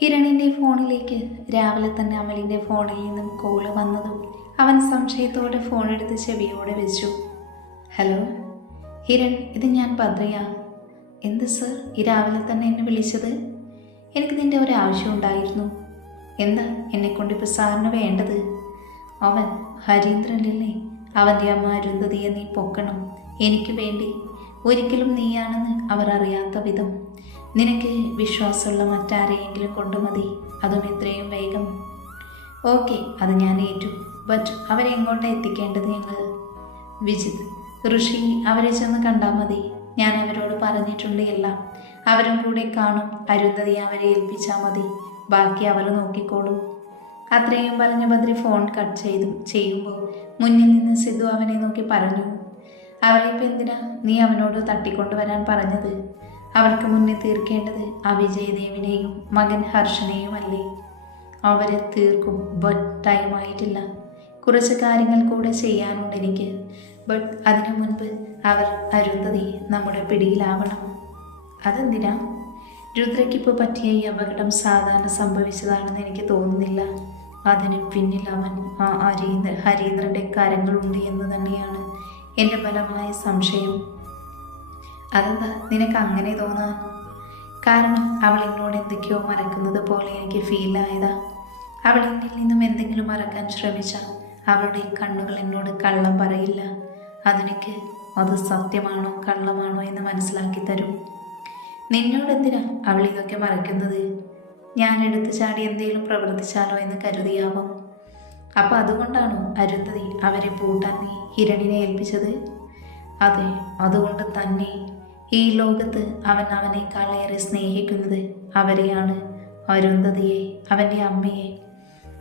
ഹിരണിന്റെ ഫോണിലേക്ക് രാവിലെ തന്നെ അമലിന്റെ ഫോണിൽ നിന്നും കോൾ വന്നതും അവൻ സംശയത്തോടെ ഫോൺ എടുത്ത് ചെവിയോടെ വെച്ചു. ഹലോ ഹിരൺ ഇത് ഞാൻ ഭദ്രയ. എന്ത് സർ ഈ രാവിലെ തന്നെ എന്നെ വിളിച്ചത്? എനിക്ക് നിന്റെ ഒരു ആവശ്യം ഉണ്ടായിരുന്നു. എന്താ എന്നെക്കൊണ്ട് ഇപ്പോൾ സാറിന് വേണ്ടത്? അവൻ ഹരീന്ദ്രനില്ലേ അവന്റെ അമ്മ അരുന്ധതിയെ നീ പൊക്കണം. എനിക്ക് വേണ്ടി ഒരിക്കലും നീയാണെന്ന് അവർ അറിയാത്ത വിധം നിനക്ക് വിശ്വാസമുള്ള മറ്റാരെയെങ്കിലും കൊണ്ടുമതി അതും എത്രയും വേഗം. ഓക്കെ അത് ഞാൻ ഏറ്റു. ബട്ട് അവരെ എങ്ങോട്ടാ എത്തിക്കേണ്ടത് ഞങ്ങൾ. വിജിത് ഋഷി അവരെ ചെന്ന് കണ്ടാൽ മതി. ഞാൻ അവരോട് പറഞ്ഞിട്ടുണ്ട് എല്ലാം. അവരും കൂടെ കാണും. അരുന്ധതി അവരെ ഏൽപ്പിച്ചാൽ മതി. ബാക്കി അവർ നോക്കിക്കോളൂ. അത്രയും പറഞ്ഞ ബദ്രി ഫോൺ കട്ട് ചെയ്തു ചെയ്യുമ്പോൾ മുന്നിൽ നിന്ന് സിദ്ധു അവനെ നോക്കി പറഞ്ഞു. അവളിപ്പോൾ എന്തിനാ നീ അവനോട് തട്ടിക്കൊണ്ടുവരാൻ പറഞ്ഞത്? അവൾക്ക് മുന്നിൽ തീർക്കേണ്ടത് ആ വിജയദേവിനെയും മകൻ ഹർഷനെയുമല്ലേ? അവരെ തീർക്കും ബട്ട് ടൈം ആയിട്ടില്ല. കുറച്ച് കാര്യങ്ങൾ കൂടെ ചെയ്യാനുണ്ട് എനിക്ക്. ബട്ട് അതിനു മുൻപ് അവർ അരുന്ധതി നമ്മുടെ പിടിയിലാവണം. അതെന്തിനാ? രുദ്രയ്ക്കിപ്പോൾ പറ്റിയ ഈ അപകടം സാധാരണ സംഭവിച്ചതാണെന്ന് എനിക്ക് തോന്നുന്നില്ല. അതിന് പിന്നിൽ അവൻ ആ ഹരീന്ദ്ര ഹരീന്ദ്രന്റെ കരങ്ങളുണ്ട് എന്ന് തന്നെയാണ് എന്റെ ബലമായ സംശയം. അതെന്താ? നിനക്ക് അങ്ങനെ തോന്നാൻ കാരണം അവൾ എന്നോട് എന്തൊക്കെയോ മറക്കുന്നത് പോലെ എനിക്ക് ഫീൽ ആയതാ. അവൾ എന്നിൽ നിന്നും എന്തെങ്കിലും മറക്കാൻ ശ്രമിച്ചാൽ അവളുടെ കണ്ണുകൾ എന്നോട് കള്ളം പറയില്ല. അതെനിക്ക് അത് സത്യമാണോ കള്ളമാണോ എന്ന് മനസ്സിലാക്കി തരും. നിന്നോട് എന്തിനാ അവൾ ഇതൊക്കെ മറയ്ക്കുന്നത് ഞാൻ എടുത്തു ചാടി എന്തെങ്കിലും പ്രവർത്തിച്ചാലോ എന്ന് കരുതിയാവാം. അപ്പൊ അതുകൊണ്ടാണോ അരുന്ധതി അവരെ പൂട്ടാൻ നീ ഹിരണിനെ ഏൽപ്പിച്ചത്? അതെ അതുകൊണ്ട് തന്നെ ഈ ലോകത്ത് അവൻ അവനേക്കാൾ ഏറെ സ്നേഹിക്കുന്നത് അവരെയാണ്. അരുന്ധതിയെ അവന്റെ അമ്മയെ.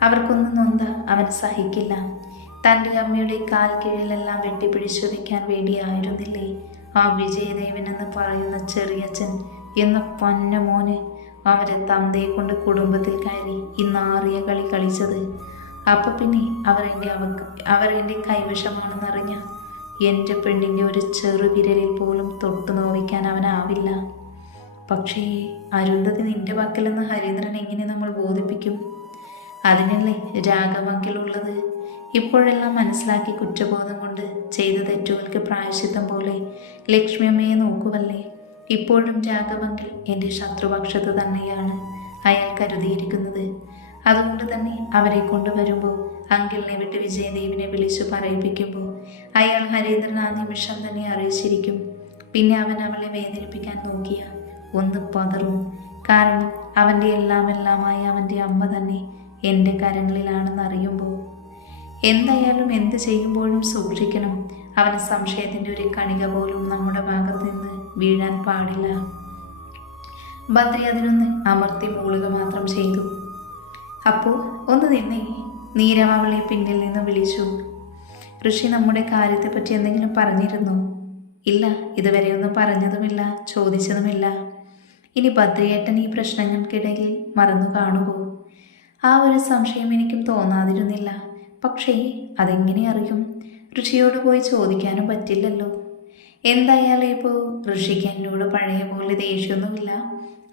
അവർക്കൊന്നും നൊന്ത അവൻ സഹിക്കില്ല. തന്റെ അമ്മയുടെ കാൽ കീഴിലെല്ലാം വെട്ടിപ്പിടിച്ചു വയ്ക്കാൻ വേണ്ടിയായിരുന്നില്ലേ ആ വിജയദേവൻ എന്ന് പറയുന്ന ചെറിയച്ഛൻ എന്ന പൊന്ന മോന് അവരെ തന്തയെ കൊണ്ട് കുടുംബത്തിൽ കയറി ഇന്നാറിയ നാറിയ കളി കളിച്ചത്. അപ്പം പിന്നെ അവർ എന്റെ അവക്ക് അവർ എന്റെ കൈവശമാണെന്നറിഞ്ഞ എന്റെ പെണ്ണിന്റെ ഒരു ചെറുവിരലിൽ പോലും തൊട്ടു നോവിക്കാൻ അവനാവില്ല. പക്ഷേ അരുന്ധതി നിന്റെ പക്കലെന്ന് ഹരീന്ദ്രൻ എങ്ങനെ നമ്മൾ ബോധിപ്പിക്കും? അതിനല്ലേ രാഗമങ്കിലുള്ളത് ഇപ്പോഴെല്ലാം മനസ്സിലാക്കി കുറ്റബോധം കൊണ്ട് ചെയ്ത തെറ്റുകൾക്ക് പ്രായശ്ചിത്തം പോലെ ലക്ഷ്മിയമ്മയെ നോക്കുവല്ലേ? ഇപ്പോഴും രാഘവങ്കിൽ എന്റെ ശത്രുപക്ഷത്ത് തന്നെയാണ് അയാൾ കരുതിയിരിക്കുന്നത്. അതുകൊണ്ട് തന്നെ അവരെ കൊണ്ടുവരുമ്പോൾ അങ്കിളിനെ വിട്ട് വിജയദേവിനെ വിളിച്ചു പറയിപ്പിക്കുമ്പോൾ അയാൾ ഹരീന്ദ്രൻ ആ നിമിഷം തന്നെ അറിയിച്ചിരിക്കും. പിന്നെ അവൻ അവളെ വേദനിപ്പിക്കാൻ നോക്കിയ ഒന്ന് പതറും. കാരണം അവന്റെ എല്ലാം എല്ലാമായി അവന്റെ അമ്മ തന്നെ എന്റെ കരങ്ങളിലാണെന്ന് അറിയുമ്പോൾ എന്തായാലും എന്ത് ചെയ്യുമ്പോഴും സൂക്ഷിക്കണം. അവന് സംശയത്തിന്റെ ഒരു കണിക പോലും നമ്മുടെ ഭാഗത്ത് നിന്ന് വീഴാൻ പാടില്ല. ബദ്രി അതിനൊന്ന് അമർത്തി മൂളുക മാത്രം ചെയ്തു. അപ്പോൾ ഒന്ന് നിന്നേ. നീരവ അവളെ പിന്നിൽ നിന്ന് വിളിച്ചു. ഋഷി നമ്മുടെ കാര്യത്തെപ്പറ്റി എന്തെങ്കിലും പറഞ്ഞിരുന്നു? ഇല്ല ഇതുവരെ ഒന്നും പറഞ്ഞതുമില്ല ചോദിച്ചതുമില്ല. ഇനി ഭദ്രയേട്ടൻ ഈ പ്രശ്നങ്ങൾക്കിടയിൽ മറന്നു കാണുമോ? ആ ഒരു സംശയം എനിക്കും തോന്നാതിരുന്നില്ല. പക്ഷേ അതെങ്ങനെ അറിയും? ഋഷിയോട് പോയി ചോദിക്കാനും പറ്റില്ലല്ലോ. എന്തായാലും ഇപ്പോൾ ഋഷിക്ക് എന്നോട് പഴയ പോലെ ദേഷ്യമൊന്നുമില്ല.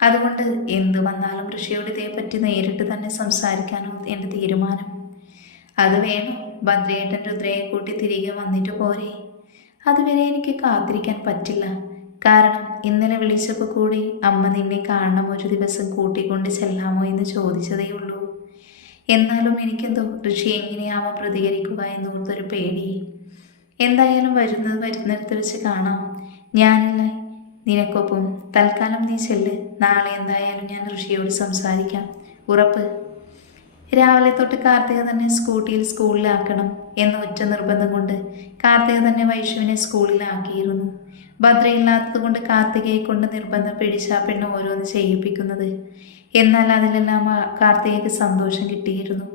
അതുകൊണ്ട് എന്ത് വന്നാലും ഋഷിയോട് ഇതേപ്പറ്റി നേരിട്ട് തന്നെ സംസാരിക്കാനും എന്റെ തീരുമാനം? അത് വേണം? ഭദ്രയേട്ടൻ രുദ്രയെ കൂട്ടി തിരികെ വന്നിട്ട് പോരെ. അതുവരെ എനിക്ക് കാത്തിരിക്കാൻ പറ്റില്ല. കാരണം ഇന്നലെ വിളിച്ചപ്പോൾ കൂടി അമ്മ നിന്നെ കാണണം ഒരു ദിവസം കൂട്ടിക്കൊണ്ട് ചെല്ലാമോ എന്ന് ചോദിച്ചതേ ഉള്ളൂ. എന്നാലും എനിക്കെന്തോ ഋഷി എങ്ങനെയാവാൻ പ്രതികരിക്കുക എന്നോർത്തൊരു പേടി. എന്തായാലും വരുന്നത് വരുന്നിടത്ത് വെച്ച് കാണാം. ഞാനില്ല നിനക്കൊപ്പം. തൽക്കാലം നീ ചെല്ല്. നാളെ എന്തായാലും ഞാൻ ഋഷിയോട് സംസാരിക്കാം. ഉറപ്പ്? രാവിലെ തൊട്ട് കാർത്തിക തന്നെ സ്കൂട്ടിയിൽ സ്കൂളിലാക്കണം എന്ന ഒറ്റ നിർബന്ധം കൊണ്ട് കാർത്തിക തന്നെ വൈഷുവിനെ സ്കൂളിലാക്കിയിരുന്നു. ഭദ്രയില്ലാത്തത് കൊണ്ട് കാർത്തികയെ കൊണ്ട് നിർബന്ധം പിടിച്ച പെണ്ണ് ഓരോന്ന് ചെയ്യിപ്പിക്കുന്നത്. എന്നാൽ അതിലെല്ലാം കാർത്തികയ്ക്ക് സന്തോഷം കിട്ടിയിരുന്നു.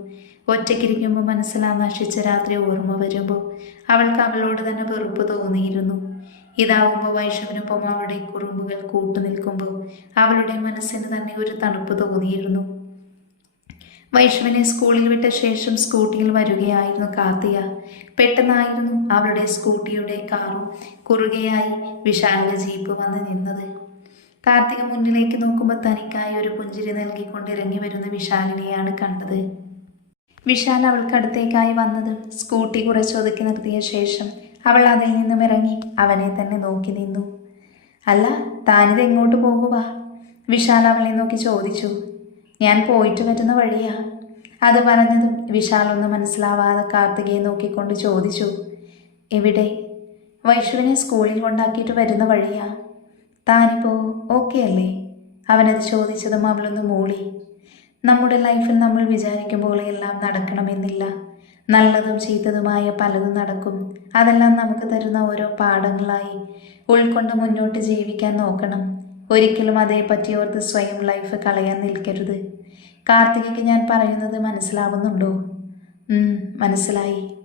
ഒറ്റയ്ക്കിരിക്കുമ്പോൾ മനസ്സിലാ നശിച്ച രാത്രി ഓർമ്മ വരുമ്പോൾ അവൾക്ക് അവളോട് തന്നെ വെറുപ്പ് തോന്നിയിരുന്നു. ഇതാവുമ്പോൾ വൈഷവിനൊപ്പം അവളുടെ കുറുമ്പുകൾ കൂട്ടുനിൽക്കുമ്പോൾ അവളുടെ മനസ്സിന് തന്നെ ഒരു തണുപ്പ് തോന്നിയിരുന്നു. വൈഷ്ണവിനെ സ്കൂളിൽ വിട്ട ശേഷം സ്കൂട്ടിയിൽ വരികയായിരുന്നു കാർത്തിക. പെട്ടെന്നായിരുന്നു അവളുടെ സ്കൂട്ടിയുടെ കാറും കുറുകയായി വിശാലിന്റെ ജീപ്പ് വന്ന് നിന്നത്. കാർത്തിക മുന്നിലേക്ക് നോക്കുമ്പോൾ തനിക്കായി ഒരു പുഞ്ചിരി നൽകിക്കൊണ്ട് ഇറങ്ങി വരുന്ന വിശാലിനെയാണ് കണ്ടത്. വിശാൽ അവൾക്കടുത്തേക്കായി വന്നത് സ്കൂട്ടി കുറച്ച് ഒതുക്കി നിർത്തിയ ശേഷം അവൾ അതിൽ നിന്നും ഇറങ്ങി അവനെ തന്നെ നോക്കി നിന്നു. അല്ല താനിത് എങ്ങോട്ട് പോകുക വിശാൽ അവളെ നോക്കി ചോദിച്ചു. ഞാൻ പോയിട്ട് വരുന്ന വഴിയാ. അത് പറഞ്ഞതും വിശാലൊന്നും മനസ്സിലാവാതെ കാർത്തികയെ നോക്കിക്കൊണ്ട് ചോദിച്ചു എവിടെ? വൈഷുവിനെ സ്കൂളിൽ കൊണ്ടാക്കിയിട്ട് വരുന്ന വഴിയാ? താനിപ്പോ ഓക്കെ അല്ലേ? അവനത് ചോദിച്ചതും അവളൊന്ന് മൂളി നമ്മുടെ ലൈഫിൽ നമ്മൾ വിചാരിക്കും പോലെയെല്ലാം നടക്കണമെന്നില്ല. നല്ലതും ചീത്തതുമായ പലതും നടക്കും. അതെല്ലാം നമുക്ക് തരുന്ന ഓരോ പാഠങ്ങളായി ഉൾക്കൊണ്ട് മുന്നോട്ട് ജീവിക്കാൻ നോക്കണം. ഒരിക്കലും അതേപ്പറ്റി ഓർത്ത് സ്വയം ലൈഫ് കളയാൻ നിൽക്കരുത്. കാർത്തികയ്ക്ക് ഞാൻ പറയുന്നത് മനസ്സിലാവുന്നുണ്ടോ? മനസ്സിലായി.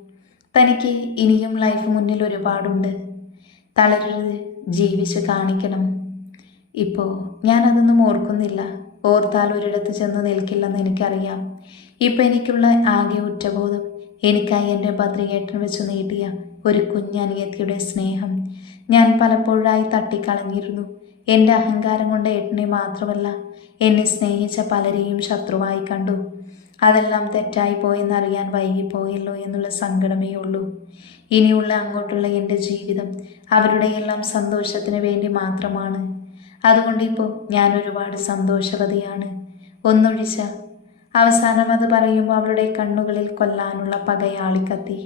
തനിക്ക് ഇനിയും ലൈഫ് മുന്നിൽ ഒരുപാടുണ്ട്. തളരരുത് ജീവിച്ച് കാണിക്കണം. ഇപ്പോൾ ഞാനതൊന്നും ഓർക്കുന്നില്ല. ഓർത്താൽ ഒരിടത്ത് ചെന്ന് നിൽക്കില്ലെന്ന് എനിക്കറിയാം. ഇപ്പം എനിക്കുള്ള ആകെ ഉറ്റബോധം എനിക്കായി എന്റെ ഭദ്രകേട്ടൻ വെച്ച് നേടിയ ഒരു കുഞ്ഞനിയത്തിയുടെ സ്നേഹം ഞാൻ പലപ്പോഴായി തട്ടിക്കളഞ്ഞിരുന്നു. എന്റെ അഹങ്കാരം കൊണ്ട് ഏട്ടനെ മാത്രമല്ല എന്നെ സ്നേഹിച്ച പലരെയും ശത്രുവായി കണ്ടു. അതെല്ലാം തെറ്റായി പോയെന്നറിയാൻ വൈകിപ്പോയല്ലോ എന്നുള്ള സങ്കടമേ ഉള്ളൂ. ഇനിയുള്ള അങ്ങോട്ടുള്ള എന്റെ ജീവിതം അവരുടെയെല്ലാം സന്തോഷത്തിന് വേണ്ടി മാത്രമാണ്. അതുകൊണ്ട് ഇപ്പോൾ ഞാൻ ഒരുപാട് സന്തോഷവതിയാണ്. ഒന്നൊഴിച്ച അവസാനം അത് പറയുമ്പോൾ അവരുടെ കണ്ണുകളിൽ കൊല്ലാനുള്ള പകയാളിക്കത്തി.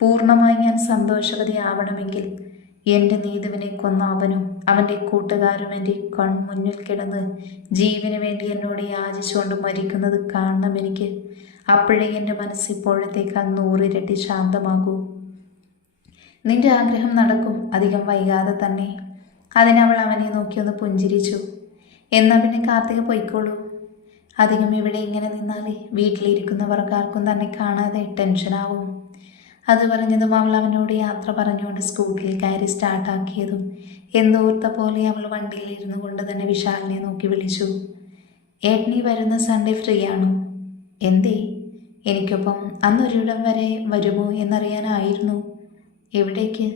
പൂർണമായി ഞാൻ സന്തോഷവതി ആവണമെങ്കിൽ എന്റെ നീതുവിനെ കൊന്ന അവനും അവന്റെ കൂട്ടുകാരും എന്റെ കൺമുന്നിൽ കിടന്ന് ജീവന് വേണ്ടി എന്നോട് യാചിച്ചുകൊണ്ട് മരിക്കുന്നത് കാണണം എനിക്ക് അപ്പോഴേ എന്റെ മനസ്സ് ഇപ്പോഴത്തേക്കാൾ നൂറിരട്ടി ശാന്തമാകൂ. നിന്റെ ആഗ്രഹം നടക്കും അധികം വൈകാതെ തന്നെ. അതിനവൾ അവനെ നോക്കി ഒന്ന് പുഞ്ചിരിച്ചു. എന്നാ പിന്നെ കാർത്തിക പൊയ്ക്കോളൂ. അധികം ഇവിടെ ഇങ്ങനെ നിന്നാലേ വീട്ടിലിരിക്കുന്നവർക്കാർക്കും തന്നെ കാണാതെ ടെൻഷനാവും. അത് പറഞ്ഞതും അവൾ അവനോട് യാത്ര പറഞ്ഞുകൊണ്ട് സ്കൂട്ടിയിൽ കയറി സ്റ്റാർട്ടാക്കിയതും എന്നോർത്ത പോലെ അവൾ വണ്ടിയിൽ ഇരുന്നു കൊണ്ട് തന്നെ വിശാലിനെ നോക്കി വിളിച്ചു. ഏട്ടനി വരുന്ന സൺഡേ ഫ്രീ ആണോ? എന്തേ? എനിക്കൊപ്പം അന്നൊരിടം വരെ വരുമോ എന്നറിയാനായിരുന്നു. എവിടേക്ക്?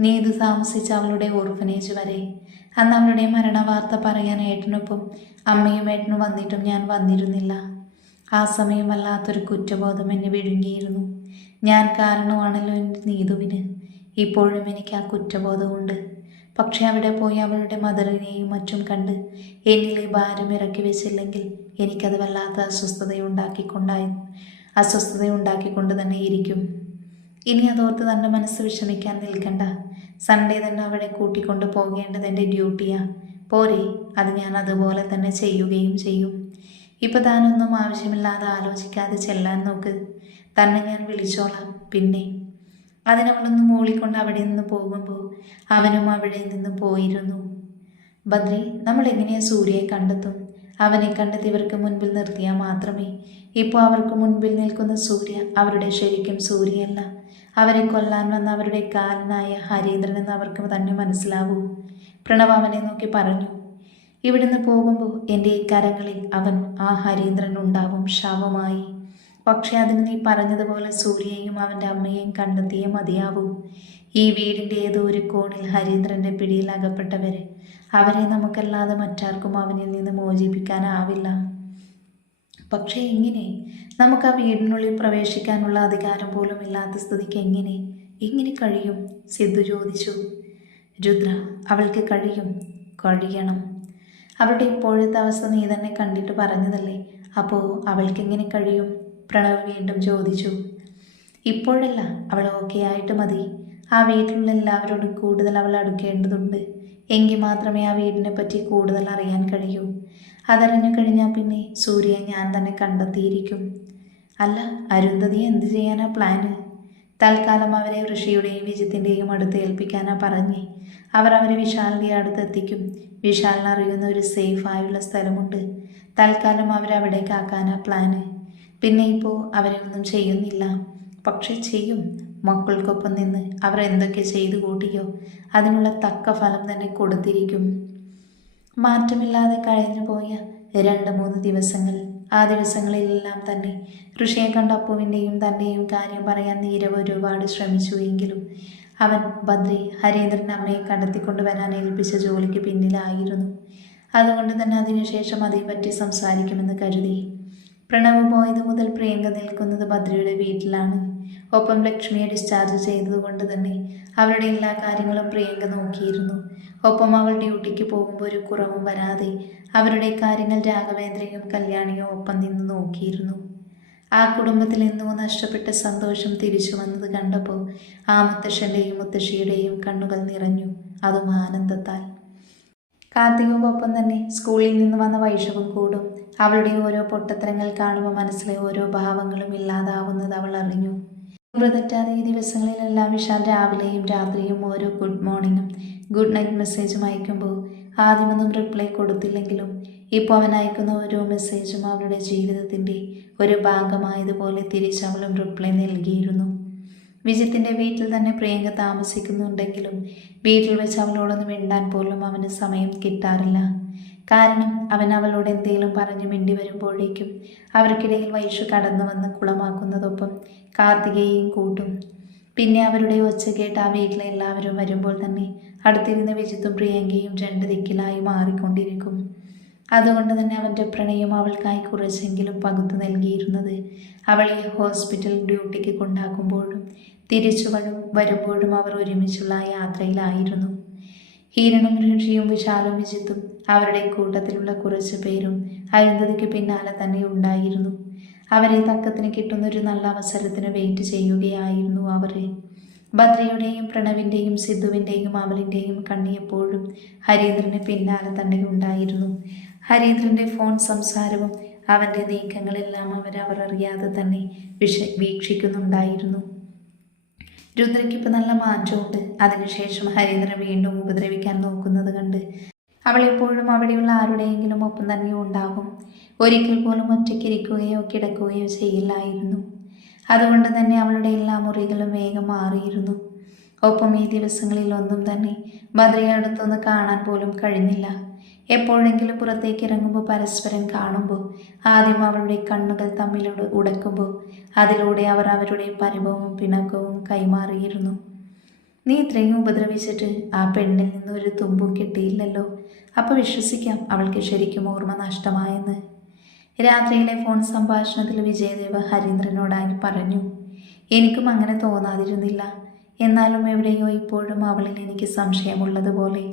നീ ഇത് താമസിച്ച അവളുടെ ഓർഫനേജ് വരെ. അന്ന് അവളുടെ മരണവാർത്ത പറയാൻ ഏട്ടനൊപ്പം അമ്മയും ഏട്ടനും വന്നിട്ടും ഞാൻ വന്നിരുന്നില്ല. ആ സമയം വല്ലാത്തൊരു കുറ്റബോധം എന്നെ വിഴുങ്ങിയിരുന്നു. ഞാൻ കാരണമാണല്ലോ എന്റെ നീതുവിന്. ഇപ്പോഴും എനിക്ക് ആ കുറ്റബോധമുണ്ട്. പക്ഷെ അവിടെ പോയി അവളുടെ മദറിനെയും മറ്റും കണ്ട് എന്നിലെ ഭാരം ഇറക്കി വെച്ചില്ലെങ്കിൽ എനിക്കത് വല്ലാത്ത അസ്വസ്ഥതയുണ്ടാക്കിക്കൊണ്ടായി അസ്വസ്ഥതയുണ്ടാക്കിക്കൊണ്ട് തന്നെ ഇരിക്കും. ഇനി അതോർത്ത് തന്റെ മനസ്സ് വിഷമിക്കാൻ നിൽക്കണ്ട. സൺഡേ തന്നെ അവളെ കൂട്ടിക്കൊണ്ട് പോകേണ്ടത് എന്റെ ഡ്യൂട്ടിയാ. പോരെ അത് ഞാൻ അതുപോലെ തന്നെ ചെയ്യുകയും ചെയ്യും. ഇപ്പം താനൊന്നും ആവശ്യമില്ലാതെ ആലോചിക്കാതെ ചെല്ലാൻ നോക്ക്. തന്നെ ഞാൻ വിളിച്ചോളാം. പിന്നെ അതിനവളൊന്ന് മൂളിക്കൊണ്ട് അവിടെ നിന്ന് പോകുമ്പോൾ അവനും അവിടെ നിന്ന് പോയിരുന്നു. ബദ്രി നമ്മൾ എങ്ങനെയാ സൂര്യയെ കണ്ടെത്തും? അവനെ കണ്ടെത്തി ഇവർക്ക് മുൻപിൽ നിർത്തിയാൽ മാത്രമേ ഇപ്പോൾ അവർക്ക് മുൻപിൽ നിൽക്കുന്ന സൂര്യ അവരുടെ ശരിക്കും സൂര്യയല്ല. അവരെ കൊല്ലാൻ വന്ന അവരുടെ കാലനായ ഹരീന്ദ്രൻ എന്ന് അവർക്ക് തന്നെ മനസ്സിലാവൂ പ്രണവ് അവനെ നോക്കി പറഞ്ഞു ഇവിടുന്ന് പോകുമ്പോൾ എന്റെ ഈ കരങ്ങളിൽ അവൻ ആ ഹരീന്ദ്രൻ ഉണ്ടാവും ശവമായി. പക്ഷെ അതിന് നീ പറഞ്ഞതുപോലെ സൂര്യയെയും അവന്റെ അമ്മയെയും കണ്ടെത്തിയേ മതിയാവൂ. ഈ വീടിന്റെ ഏതോ ഒരു കോണിൽ ഹരീന്ദ്രന്റെ പിടിയിൽ അകപ്പെട്ടവരെ. അവരെ നമുക്കല്ലാതെ മറ്റാർക്കും അവനിൽ നിന്ന് മോചിപ്പിക്കാനാവില്ല. പക്ഷേ എങ്ങനെ? നമുക്ക് ആ വീടിനുള്ളിൽ പ്രവേശിക്കാനുള്ള അധികാരം പോലും ഇല്ലാത്ത സ്ഥിതിക്ക് എങ്ങനെ? എങ്ങനെ കഴിയും? സിദ്ധു ചോദിച്ചു. രുദ്ര അവൾക്ക് കഴിയും. കഴിയണം. അവളുടെ ഇപ്പോഴത്തെ അവസ്ഥ നീ തന്നെ കണ്ടിട്ട് പറഞ്ഞതല്ലേ? അപ്പോൾ അവൾക്കെങ്ങനെ കഴിയും? പ്രണവ് വീണ്ടും ചോദിച്ചു ഇപ്പോഴല്ല അവൾ ഓക്കെ ആയിട്ട് മതി. ആ വീട്ടിലുള്ള എല്ലാവരോടും കൂടുതൽ അവൾ അടുക്കേണ്ടതുണ്ട്. എങ്കിൽ മാത്രമേ ആ വീടിനെ പറ്റി കൂടുതൽ അറിയാൻ കഴിയൂ. അതറിഞ്ഞു കഴിഞ്ഞാൽ പിന്നെ സൂര്യ ഞാൻ തന്നെ കണ്ടെത്തിയിരിക്കും. അല്ല അരുന്ധതി എന്ത് ചെയ്യാനാ പ്ലാന് തൽക്കാലം അവരെ ഋഷിയുടെയും വിജിത്തിന്റെയും അടുത്ത് ഏൽപ്പിക്കാനാ പറഞ്ഞേ. അവർ അവരെ വിശാലിന്റെ അടുത്ത് എത്തിക്കും. വിശാലിന് അറിയുന്ന ഒരു സേഫായുള്ള സ്ഥലമുണ്ട്. തൽക്കാലം അവരവിടേക്കാക്കാനാ പ്ലാന് പിന്നെ ഇപ്പോൾ അവരൊന്നും ചെയ്യുന്നില്ല. പക്ഷെ ചെയ്യും. മക്കൾക്കൊപ്പം നിന്ന് അവർ എന്തൊക്കെ ചെയ്തു കൂട്ടിയോ അതിനുള്ള തക്ക ഫലം തന്നെ കൊടുത്തിരിക്കും. മാറ്റമില്ലാതെ കഴിഞ്ഞു പോയ രണ്ട് മൂന്ന് ദിവസങ്ങൾ. ആ ദിവസങ്ങളിലെല്ലാം തന്നെ ഋഷിയെ കണ്ട അപ്പുവിന്റെയും തന്റെയും കാര്യം പറയാൻ നീരവ് ഒരുപാട് ശ്രമിച്ചു എങ്കിലും അവൻ ബദ്രി ഹരീന്ദ്രൻ അമ്മയെ കണ്ടെത്തിക്കൊണ്ട് വരാൻ ഏൽപ്പിച്ച ജോലിക്ക് പിന്നിലായിരുന്നു. അതുകൊണ്ട് തന്നെ അതിനുശേഷം അതേപറ്റി സംസാരിക്കുമെന്ന് കരുതി. പ്രണവ് പോയത് മുതൽ പ്രിയങ്ക നിൽക്കുന്നത് ഭദ്രയുടെ വീട്ടിലാണ്. ഒപ്പം ലക്ഷ്മിയെ ഡിസ്ചാർജ് ചെയ്തതുകൊണ്ട് തന്നെ അവരുടെ എല്ലാ കാര്യങ്ങളും പ്രിയങ്ക നോക്കിയിരുന്നു. ഒപ്പം അവൾ ഡ്യൂട്ടിക്ക് പോകുമ്പോൾ ഒരു കുറവും വരാതെ അവരുടെ കാര്യങ്ങൾ രാഘവേന്ദ്രയും കല്യാണിയും ഒപ്പം നിന്ന് നോക്കിയിരുന്നു. ആ കുടുംബത്തിൽ എന്തോ നഷ്ടപ്പെട്ട സന്തോഷം തിരിച്ചു വന്നത് കണ്ടപ്പോൾ ആ മുത്തശ്ശന്റെയും മുത്തശ്ശിയുടെയും കണ്ണുകൾ നിറഞ്ഞു. അതും ആനന്ദത്താൽ. കാർത്തികൊപ്പം തന്നെ സ്കൂളിൽ നിന്ന് വന്ന വൈഷവും കൂടും. അവളുടെ ഓരോ പൊട്ടത്തരങ്ങൾ കാണുമ്പോൾ മനസ്സിലെ ഓരോ ഭാവങ്ങളും ഇല്ലാതാവുന്നത് അവൾ അറിഞ്ഞു. വ്രതറ്റാതെ ഈ ദിവസങ്ങളിലെല്ലാം വിശാൽ രാവിലെയും രാത്രിയും ഓരോ ഗുഡ് മോർണിംഗും ഗുഡ് നൈറ്റ് മെസ്സേജും അയക്കുമ്പോൾ ആദ്യമൊന്നും റിപ്ലൈ കൊടുത്തില്ലെങ്കിലും ഇപ്പോൾ അവൻ അയക്കുന്ന ഓരോ മെസ്സേജും അവളുടെ ജീവിതത്തിന്റെ ഒരു ഭാഗമായതുപോലെ തിരിച്ചവളും റിപ്ലൈ നൽകിയിരുന്നു. വിജിത്തിന്റെ വീട്ടിൽ തന്നെ പ്രിയങ്ക താമസിക്കുന്നുണ്ടെങ്കിലും വീട്ടിൽ വെച്ച് അവളോടൊന്ന് മിണ്ടാൻ പോലും അവന് സമയം കിട്ടാറില്ല. കാരണം അവൻ അവളോട് എന്തെങ്കിലും പറഞ്ഞു മിണ്ടി വരുമ്പോഴേക്കും അവർക്കിടയിൽ വൈഷു കടന്നു വന്ന് കുളമാക്കുന്നതൊപ്പം കാർത്തികയെയും കൂട്ടും. പിന്നെ അവരുടെ ഒച്ച കേട്ട് ആ വീട്ടിലെ എല്ലാവരും വരുമ്പോൾ തന്നെ അടുത്തിരുന്ന വിജിത്തും പ്രിയങ്കയും രണ്ട് ദിക്കിലായി മാറിക്കൊണ്ടിരിക്കും. അതുകൊണ്ട് തന്നെ അവന്റെ പ്രണയം അവൾക്കായി കുറച്ചെങ്കിലും പകുത്തു നൽകിയിരുന്നത് അവളെ ഹോസ്പിറ്റൽ ഡ്യൂട്ടിക്ക് കൊണ്ടാക്കുമ്പോഴും തിരിച്ചു വരും വരുമ്പോഴും അവർ ഒരുമിച്ചുള്ള യാത്രയിലായിരുന്നു. ഹീരണും ഋഷിയും വിശാലും വിജിത്തും അവരുടെ കൂട്ടത്തിലുള്ള കുറച്ച് പേരും അരുന്ധതിക്ക് പിന്നാലെ തന്നെ ഉണ്ടായിരുന്നു. അവരെ തക്കത്തിന് കിട്ടുന്ന ഒരു നല്ല അവസരത്തിന് വെയിറ്റ് ചെയ്യുകയായിരുന്നു അവർ. ഭദ്രയുടെയും പ്രണവിന്റെയും സിദ്ധുവിന്റെയും അമലിന്റെയും കണ്ണിയപ്പോഴും ഹരീന്ദ്രന് പിന്നാലെ തന്നെ ഉണ്ടായിരുന്നു. ഹരീന്ദ്രന്റെ ഫോൺ സംസാരവും അവന്റെ നീക്കങ്ങളെല്ലാം അവരവർ അറിയാതെ തന്നെ വിഷ വീക്ഷിക്കുന്നുണ്ടായിരുന്നു. രുദ്രയ്ക്കിപ്പോൾ നല്ല മാറ്റമുണ്ട്. അതിനുശേഷം ഹരീന്ദ്രൻ വീണ്ടും ഉപദ്രവിക്കാൻ നോക്കുന്നത് കണ്ട് അവളെപ്പോഴും അവിടെയുള്ള ആരുടെയെങ്കിലും ഒപ്പം തന്നെ ഉണ്ടാകും. ഒരിക്കൽ പോലും ഒറ്റയ്ക്കിരിക്കുകയോ കിടക്കുകയോ ചെയ്യില്ലായിരുന്നു. അതുകൊണ്ട് തന്നെ അവളുടെ എല്ലാ മുറികളും വേഗം മാറിയിരുന്നു. ഒപ്പം ഈ ദിവസങ്ങളിൽ ഒന്നും തന്നെ ഭദ്രയെ അടുത്തൊന്ന് കാണാൻ പോലും കഴിഞ്ഞില്ല. എപ്പോഴെങ്കിലും പുറത്തേക്ക് ഇറങ്ങുമ്പോൾ പരസ്പരം കാണുമ്പോൾ ആദ്യം അവളുടെ കണ്ണുകൾ തമ്മിലൂടെ ഉടക്കുമ്പോൾ അതിലൂടെ അവർ അവരുടെ പരിഭവവും പിണക്കവും കൈമാറിയിരുന്നു. നീ ഇത്രയും ഉപദ്രവിച്ചിട്ട് ആ പെണ്ണിൽ നിന്ന് ഒരു തുമ്പും കിട്ടിയില്ലല്ലോ. അപ്പോൾ വിശ്വസിക്കാം അവൾക്ക് ശരിക്കും ഓർമ്മ നഷ്ടമായെന്ന്. രാത്രിയിലെ ഫോൺ സംഭാഷണത്തിൽ വിജയദേവ് ഹരീന്ദ്രനോടായി പറഞ്ഞു എനിക്കും അങ്ങനെ തോന്നാതിരുന്നില്ല. എന്നാലും എവിടെയോ ഇപ്പോഴും അവളിൽ എനിക്ക് സംശയമുള്ളതുപോലെ.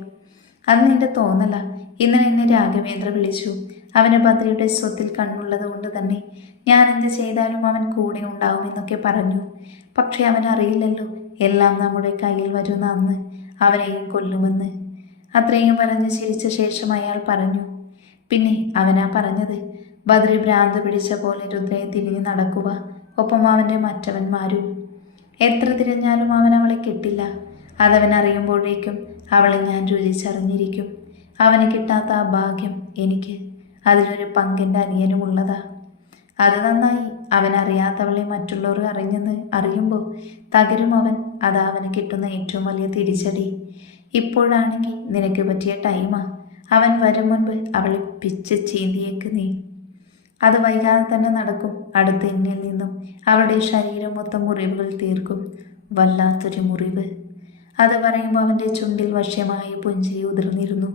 അത് നിന്റെ തോന്നല. ഇന്നലെ എന്നെ രാഘവേന്ദ്ര വിളിച്ചു. അവന് ഭദ്രയുടെ സ്വത്തിൽ കണ്ണുള്ളത് കൊണ്ട് തന്നെ ഞാൻ എന്ത് ചെയ്താലും അവൻ കൂടെ ഉണ്ടാവുമെന്നൊക്കെ പറഞ്ഞു. പക്ഷെ അവൻ അറിയില്ലല്ലോ എല്ലാം നമ്മുടെ കയ്യിൽ വരുന്ന അന്ന് അവനെയും കൊല്ലുമെന്ന്. അത്രയും പറഞ്ഞ് ചിരിച്ച ശേഷം അയാൾ പറഞ്ഞു പിന്നെ അവനാ പറഞ്ഞത്? ബദ്രി ഭ്രാന്ത് പിടിച്ച പോലെ രുദ്രയെ തിരിഞ്ഞു നടക്കുക. ഒപ്പം അവന്റെ മറ്റവന്മാരും. എത്ര തിരഞ്ഞാലും അവൻ അവളെ കിട്ടില്ല. അതവൻ അറിയുമ്പോഴേക്കും അവളെ ഞാൻ രുചിച്ചറിഞ്ഞിരിക്കും. അവന് കിട്ടാത്ത ആ ഭാഗ്യം എനിക്ക്. അതിലൊരു പങ്കിന്റെ അനിയനുമുള്ളതാ. അത് നന്നായി അവൻ അറിയാത്തവളെ മറ്റുള്ളവർ അറിഞ്ഞെന്ന് അറിയുമ്പോൾ തകരും അവൻ അതാ അവന് കിട്ടുന്ന ഏറ്റവും വലിയ തിരിച്ചടി. ഇപ്പോഴാണെങ്കിൽ നിനക്ക് പറ്റിയ ടൈമാ. അവൻ വരും മുൻപ് അവളെ പിച്ച് ചീന്തിയേക്ക് നീ. അത് വൈകാതെ തന്നെ നടക്കും. അടുത്ത് എന്നിൽ നിന്നും അവളുടെ ശരീരം മൊത്തം മുറിവുകൾ തീർക്കും. വല്ലാത്തൊരു മുറിവ്. അത് പറയുമ്പോൾ അവന്റെ ചുണ്ടിൽ വശ്യമായി പുഞ്ചിരി ഉതിർന്നിരുന്നു.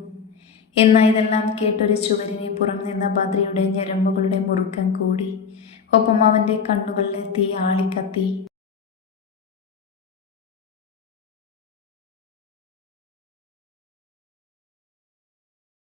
എന്നാൽ ഇതെല്ലാം കേട്ടൊരു ചുവരിനെ പുറം നിന്ന ഭദ്രയുടെ ഞരമ്പുകളുടെ മുറുക്കം കൂടി. ഒപ്പം അവന്റെ കണ്ണുകളിലെ ആളിക്കത്തി.